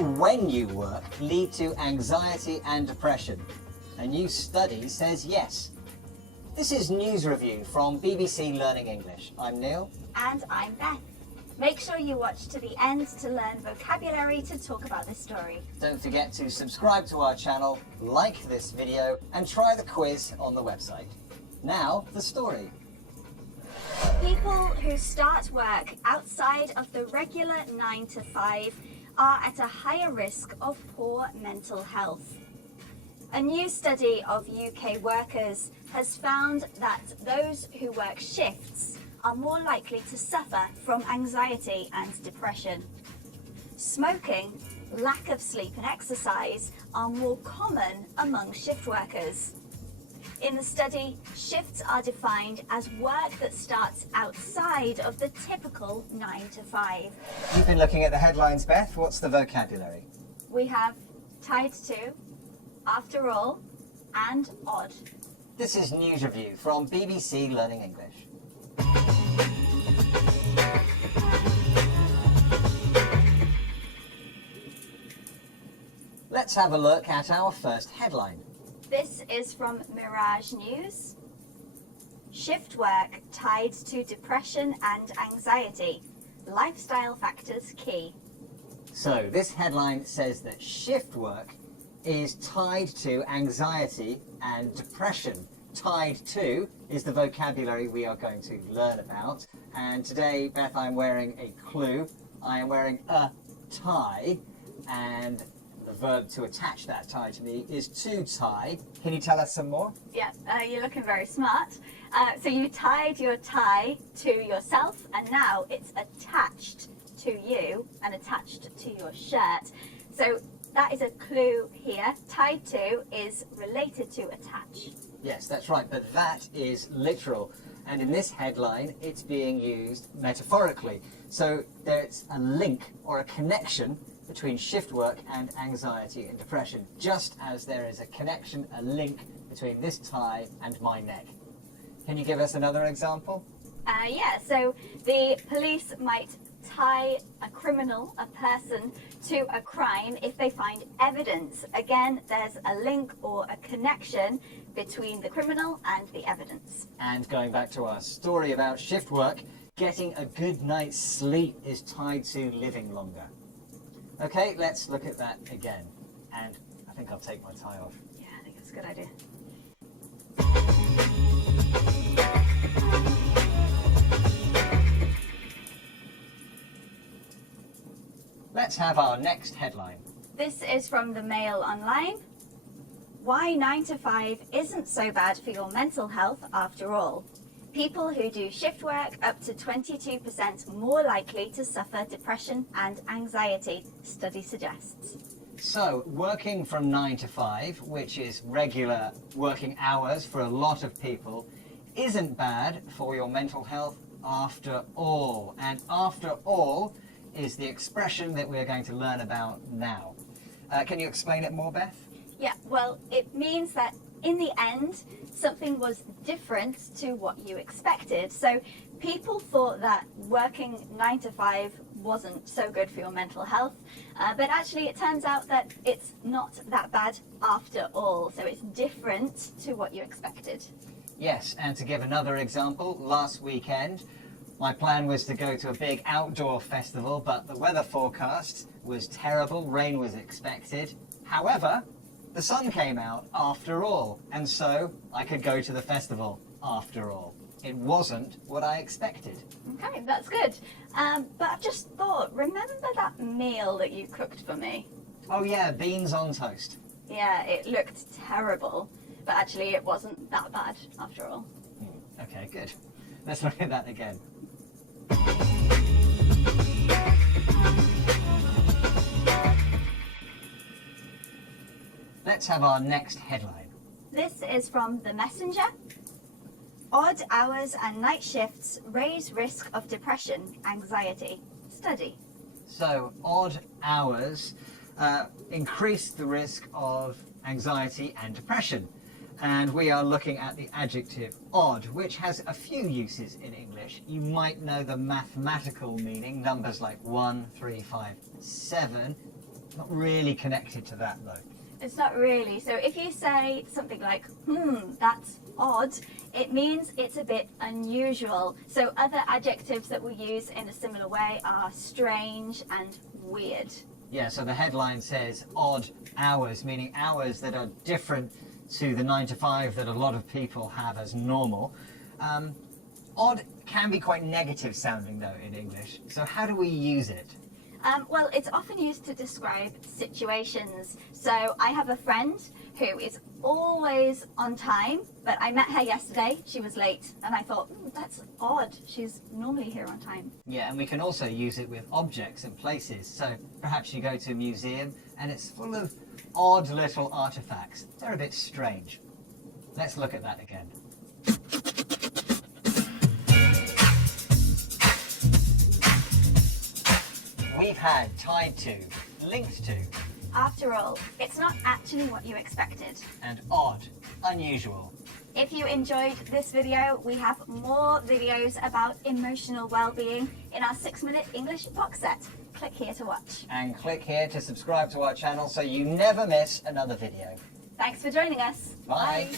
when you work lead to anxiety and depression? A new study says yes. This is News Review from BBC Learning English. I'm Neil. And I'm Beth. Make sure you watch to the end to learn vocabulary to talk about this story. Don't forget to subscribe to our channel, like this video, and try the quiz on the website. Now, the story. People who start work outside of the regular 9 to 5 are at a higher risk of poor mental health. A new study of UK workers has found that those who work shifts are more likely to suffer from anxiety and depression. Smoking, lack of sleep and exercise are more common among shift workers. In the study, shifts are defined as work that starts outside of the typical 9 to 5. You've been looking at the headlines, Beth. What's the vocabulary? We have tied to, after all, and odd. This is News Review from BBC Learning English. Let's have a look at our first headline. This is from Mirage News. Shift work tied to depression and anxiety. Lifestyle factors key. So this headline says that shift work is tied to anxiety and depression. Tied to is the vocabulary we are going to learn about. And today, Beth, I'm wearing a clue. I am wearing a tie, and the verb to attach that tie to me is to tie. Can you tell us some more? Yeah, you're looking very smart. So you tied your tie to yourself, and now it's attached to you and attached to your shirt. So that is a clue here. Tied to is related to attach. Yes, that's right, but that is literal. And in this headline, it's being used metaphorically. So there's a link or a connection between shift work and anxiety and depression, just as there is a connection, a link between this tie and my neck. Can you give us another example? Yeah, so the police might tie a criminal, a person, to a crime if they find evidence. Again, there's a link or a connection between the criminal and the evidence. And going back to our story about shift work, getting a good night's sleep is tied to living longer. Okay, let's look at that again. And I think I'll take my tie off. Yeah, I think that's a good idea. Let's have our next headline. This is from the Mail Online. Why 9 to 5 isn't so bad for your mental health after all. People who do shift work up to 22% more likely to suffer depression and anxiety, study suggests. So, working from 9 to 5, which is regular working hours for a lot of people, isn't bad for your mental health after all. And after all is the expression that we're going to learn about now. Can you explain it more, Beth? Yeah, well, it means that in the end, something was different to what you expected. So people thought that working 9 to 5 wasn't so good for your mental health, but actually it turns out that it's not that bad after all. So it's different to what you expected. Yes, and to give another example, last weekend, my plan was to go to a big outdoor festival, but the weather forecast was terrible, rain was expected. However, the sun came out after all, and so I could go to the festival after all. It wasn't what I expected. Okay, that's good. But I've just thought, remember that meal that you cooked for me? Oh yeah, beans on toast. Yeah, it looked terrible, but actually it wasn't that bad after all. Okay, good. Let's look at that again. Let's have our next headline. This is from The Messenger. Odd hours and night shifts raise risk of depression, anxiety. Study. So, odd hours increase the risk of anxiety and depression. And we are looking at the adjective odd, which has a few uses in English. You might know the mathematical meaning, numbers like 1, 3, 5, 7. Not really connected to that though. It's not really. So if you say something like, that's odd, it means it's a bit unusual. So other adjectives that we use in a similar way are strange and weird. Yeah, so the headline says odd hours, meaning hours that are different to the 9 to 5 that a lot of people have as normal. Odd can be quite negative sounding though in English. So how do we use it? Well, it's often used to describe situations. So I have a friend who is always on time, but I met her yesterday, she was late, and I thought, that's odd, she's normally here on time. Yeah, and we can also use it with objects and places. So perhaps you go to a museum and it's full of odd little artifacts. They're a bit strange. Let's look at that again. We've had tied to, linked to, After all, it's not actually what you expected. and odd, unusual. If you enjoyed this video, we have more videos about emotional well-being in our 6-minute English box set. Click here to watch. And click here to subscribe to our channel so you never miss another video. Thanks for joining us. Bye.